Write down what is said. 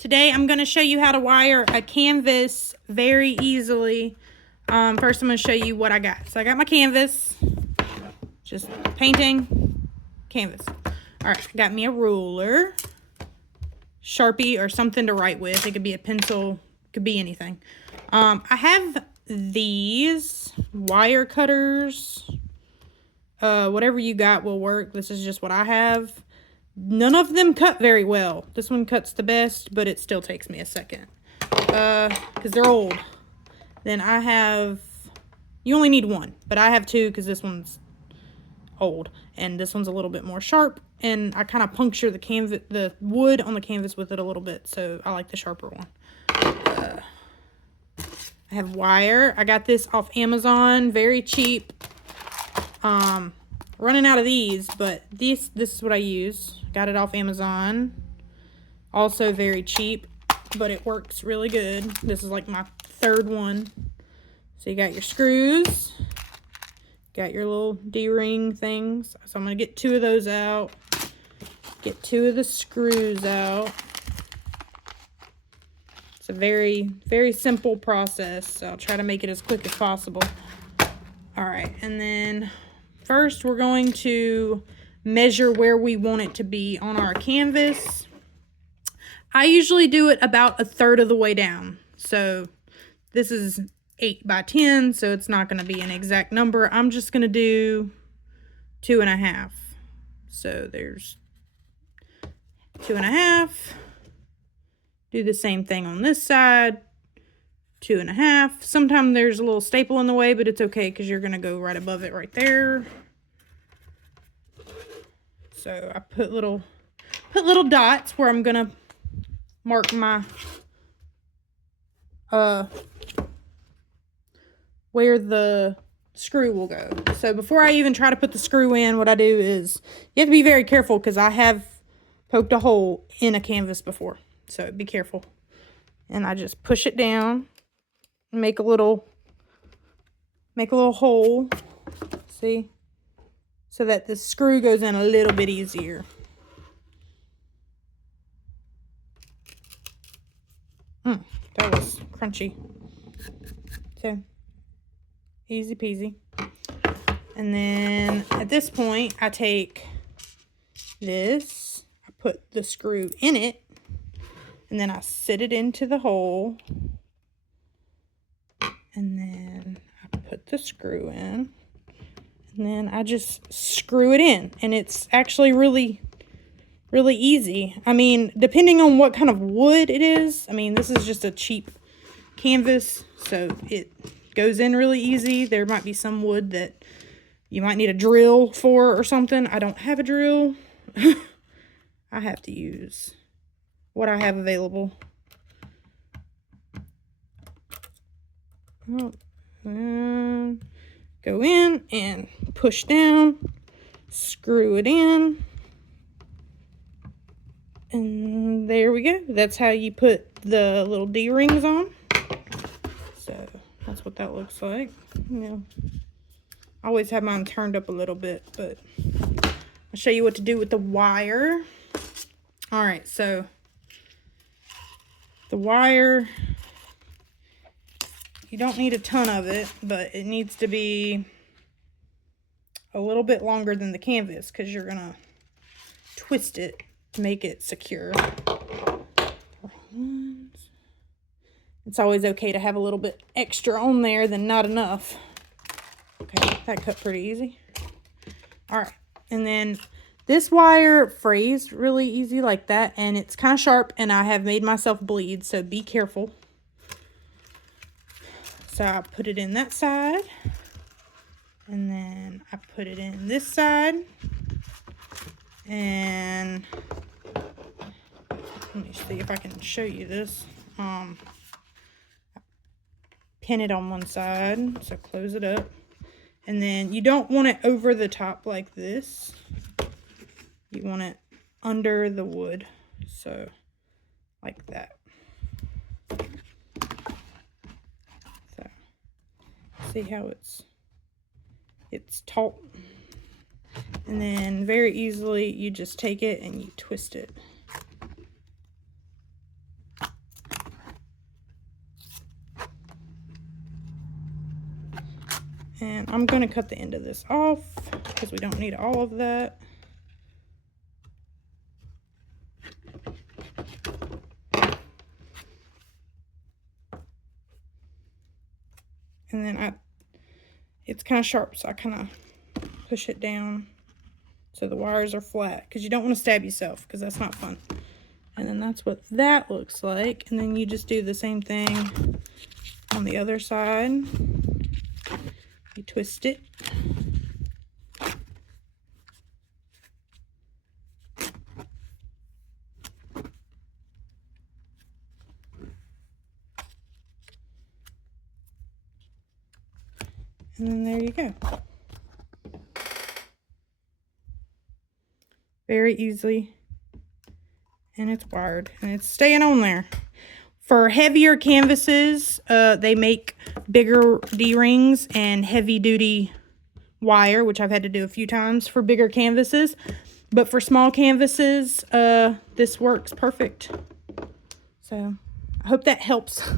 Today I'm going to show you how to wire a canvas very easily. First I'm going to show you what I got. So I got my canvas, just painting, canvas. Alright, I got me a ruler, Sharpie or something to write with. It could be a pencil, could be anything. I have these wire cutters. Whatever you got will work. This is just what I have. None of them cut very well. This one cuts the best, but it still takes me a second. Because they're old. Then I have... You only need one, but I have two because this one's old. And this one's a little bit more sharp. And I kind of puncture the wood on the canvas with it a little bit. So I like the sharper one. I have wire. I got this off Amazon. Very cheap. Running out of these, but this is what I use. Got it off Amazon. Also very cheap, but it works really good. This is like my third one. So you got your screws. Got your little D-ring things. So I'm going to get two of those out. Get two of the screws out. It's a very, very simple process. So I'll try to make it as quick as possible. Alright, and then first we're going to measure where we want it to be on our canvas. I usually do it about 1/3 of the way down. So this is 8 by 10, so it's not going to be an exact number. I'm just going to do 2.5. So there's 2.5. Do the same thing on this side. 2.5. Sometimes there's a little staple in the way, but it's okay because you're going to go right above it right there. So I put little dots where I'm going to mark my where the screw will go. So before I even try to put the screw in, what I do is you have to be very careful because I have poked a hole in a canvas before. So be careful. And I just push it down. Make a little hole, see, so that the screw goes in a little bit easier. That was crunchy. So, easy peasy. And then at this point, I take this, I put the screw in it, and then I sit it into the hole. And then I put the screw in. And then I just screw it in. And it's actually really, really easy. I mean, depending on what kind of wood it is. I mean, this is just a cheap canvas. So it goes in really easy. There might be some wood that you might need a drill for or something. I don't have a drill. I have to use what I have available. And go in and push down, screw it in, and there we go. That's how you put the little D-rings on. So that's what that looks like. You know, I always have mine turned up a little bit, but I'll show you what to do with the wire. All right, so the wire, you don't need a ton of it, but it needs to be a little bit longer than the canvas because you're going to twist it to make it secure. It's always okay to have a little bit extra on there than not enough. Okay, that cut pretty easy. All right, and then this wire frays really easy like that, and it's kind of sharp, and I have made myself bleed, so be careful. So I put it in that side, and then I put it in this side, and let me see if I can show you this. Pin it on one side, so close it up, and then you don't want it over the top like this. You want it under the wood, so like that. See how it's taut, and then very easily you just take it and you twist it. And I'm going to cut the end of this off because we don't need all of that. And then it's kind of sharp, so I kind of push it down so the wires are flat, because you don't want to stab yourself, because that's not fun. And then that's what that looks like. And then you just do the same thing on the other side. You twist it. And then there you go. Very easily. And it's wired. And it's staying on there. For heavier canvases, they make bigger D-rings and heavy-duty wire, which I've had to do a few times for bigger canvases. But for small canvases, this works perfect. So, I hope that helps.